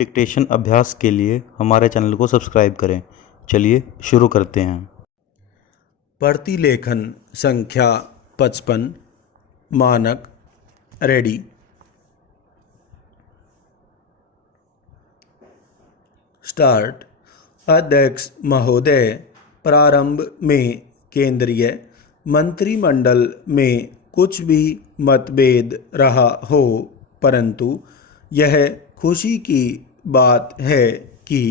Dictation अभ्यास के लिए हमारे चैनल को सब्सक्राइब करें। चलिए शुरू करते हैं। प्रतिलेखन संख्या 55 मानक रेडी। स्टार्ट। अध्यक्ष महोदय, प्रारंभ में केंद्रीय मंत्रिमंडल में कुछ भी मतभेद रहा हो, परंतु यह खुशी की बात है कि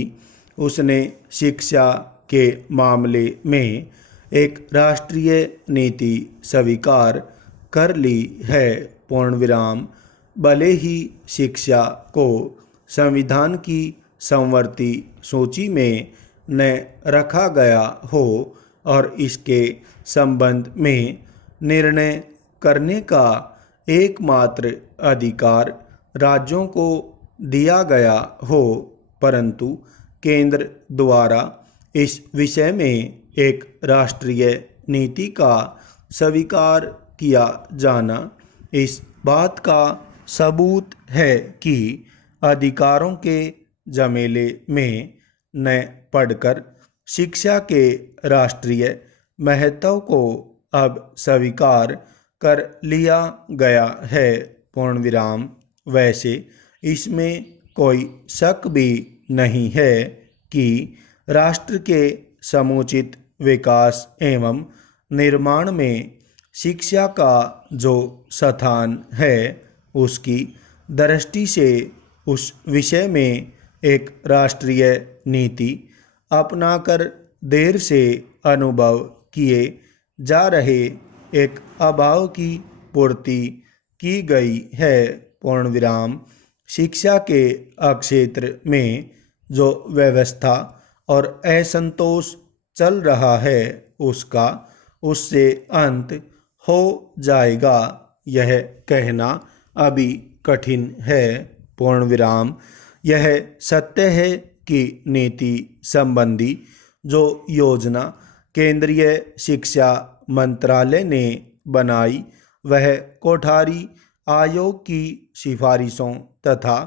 उसने शिक्षा के मामले में एक राष्ट्रीय नीति स्वीकार कर ली है। पूर्णविराम। भले ही शिक्षा को संविधान की समवर्ती सूची में न रखा गया हो और इसके संबंध में निर्णय करने का एकमात्र अधिकार राज्यों को दिया गया हो, परंतु केंद्र द्वारा इस विषय में एक राष्ट्रीय नीति का स्वीकार किया जाना इस बात का सबूत है कि अधिकारों के जमेले में न पढ़कर शिक्षा के राष्ट्रीय महत्व को अब स्वीकार कर लिया गया है। पूर्णविराम। वैसे इसमें कोई शक भी नहीं है कि राष्ट्र के समुचित विकास एवं निर्माण में शिक्षा का जो स्थान है, उसकी दृष्टि से उस विषय में एक राष्ट्रीय नीति अपनाकर देर से अनुभव किए जा रहे एक अभाव की पूर्ति की गई है। पूर्णविराम। शिक्षा के क्षेत्र में जो व्यवस्था और असंतोष चल रहा है, उसका उससे अंत हो जाएगा, यह कहना अभी कठिन है। पूर्णविराम। यह सत्य है कि नीति संबंधी जो योजना केंद्रीय शिक्षा मंत्रालय ने बनाई, वह कोठारी आयोग की सिफारिशों तथा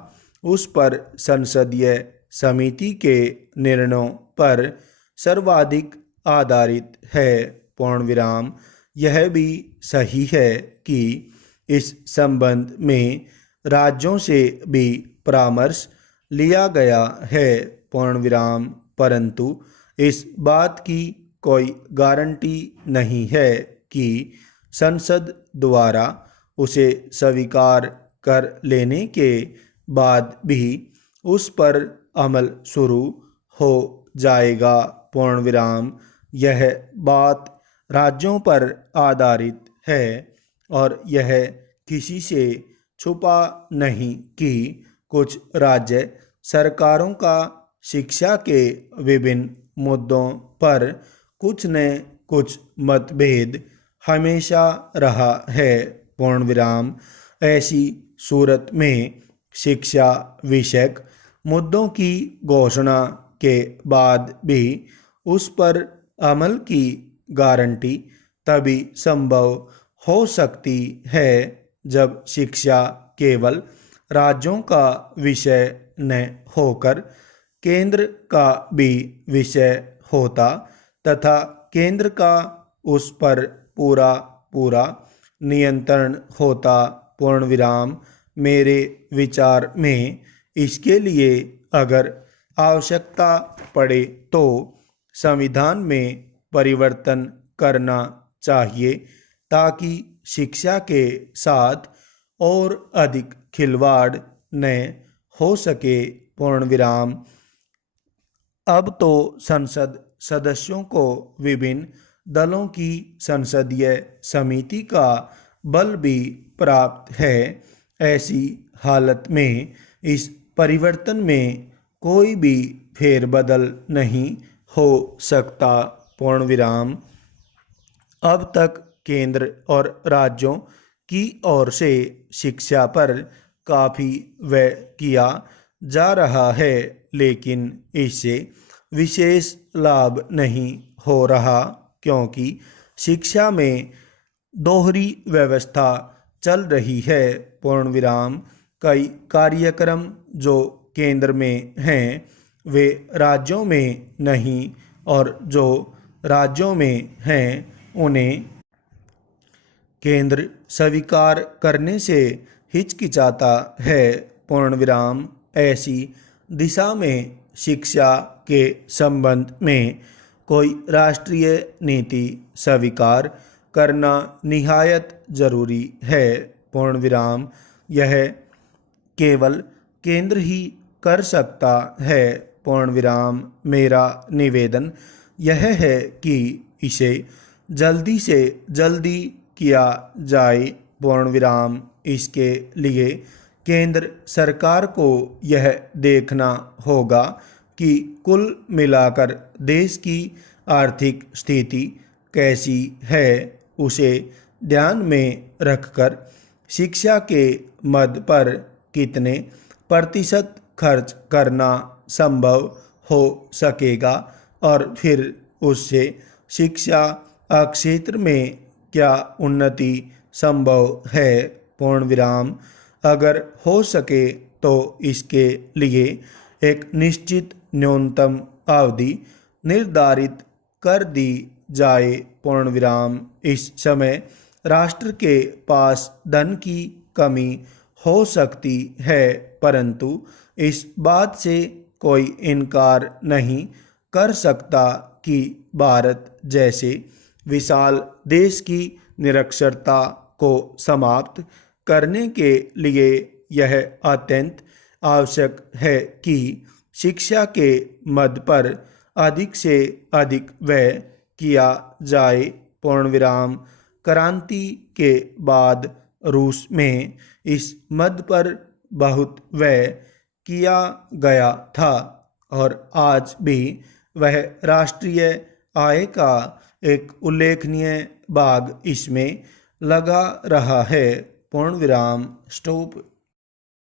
उस पर संसदीय समिति के निर्णयों पर सर्वाधिक आधारित है। पूर्णविराम। यह भी सही है कि इस संबंध में राज्यों से भी परामर्श लिया गया है। पूर्णविराम। परंतु इस बात की कोई गारंटी नहीं है कि संसद द्वारा उसे स्वीकार कर लेने के बाद भी उस पर अमल शुरू हो जाएगा। पूर्णविराम। यह बात राज्यों पर आधारित है और यह किसी से छुपा नहीं कि कुछ राज्य सरकारों का शिक्षा के विभिन्न मुद्दों पर कुछ न कुछ मतभेद हमेशा रहा है। पूर्णविराम। ऐसी सूरत में शिक्षा विषयक मुद्दों की घोषणा के बाद भी उस पर अमल की गारंटी तभी संभव हो सकती है जब शिक्षा केवल राज्यों का विषय न होकर केंद्र का भी विषय होता तथा केंद्र का उस पर पूरा नियंत्रण होता। पूर्णविराम। मेरे विचार में इसके लिए अगर आवश्यकता पड़े तो संविधान में परिवर्तन करना चाहिए ताकि शिक्षा के साथ और अधिक खिलवाड़ न हो सके। पूर्णविराम। अब तो संसद सदस्यों को विभिन्न दलों की संसदीय समिति का बल भी प्राप्त है। ऐसी हालत में इस परिवर्तन में कोई भी फेरबदल नहीं हो सकता। पूर्णविराम। अब तक केंद्र और राज्यों की ओर से शिक्षा पर काफ़ी व्यय किया जा रहा है, लेकिन इससे विशेष लाभ नहीं हो रहा, क्योंकि शिक्षा में दोहरी व्यवस्था चल रही है। पूर्णविराम। कई कार्यक्रम जो केंद्र में हैं वे राज्यों में नहीं, और जो राज्यों में हैं उन्हें केंद्र स्वीकार करने से हिचकिचाता है। पूर्ण विराम। ऐसी दिशा में शिक्षा के संबंध में कोई राष्ट्रीय नीति स्वीकार करना निहायत जरूरी है। पूर्ण विराम। यह केवल केंद्र ही कर सकता है। पूर्ण विराम। मेरा निवेदन यह है कि इसे जल्दी से जल्दी किया जाए। पूर्ण विराम। इसके लिए केंद्र सरकार को यह देखना होगा कि कुल मिलाकर देश की आर्थिक स्थिति कैसी है। उसे ध्यान में रखकर शिक्षा के मद पर कितने प्रतिशत खर्च करना संभव हो सकेगा और फिर उससे शिक्षा क्षेत्र में क्या उन्नति संभव है। पूर्ण विराम। अगर हो सके तो इसके लिए एक निश्चित न्यूनतम अवधि निर्धारित कर दी जाए। पूर्ण विराम। इस समय राष्ट्र के पास धन की कमी हो सकती है, परंतु इस बात से कोई इनकार नहीं कर सकता कि भारत जैसे विशाल देश की निरक्षरता को समाप्त करने के लिए यह अत्यंत आवश्यक है कि शिक्षा के मद पर अधिक से अधिक व्यय किया जाए। पूर्ण विराम। क्रांति के बाद रूस में इस मद पर बहुत व्यय किया गया था और आज भी वह राष्ट्रीय आय का एक उल्लेखनीय भाग इसमें लगा रहा है। पूर्ण विराम। स्टॉप।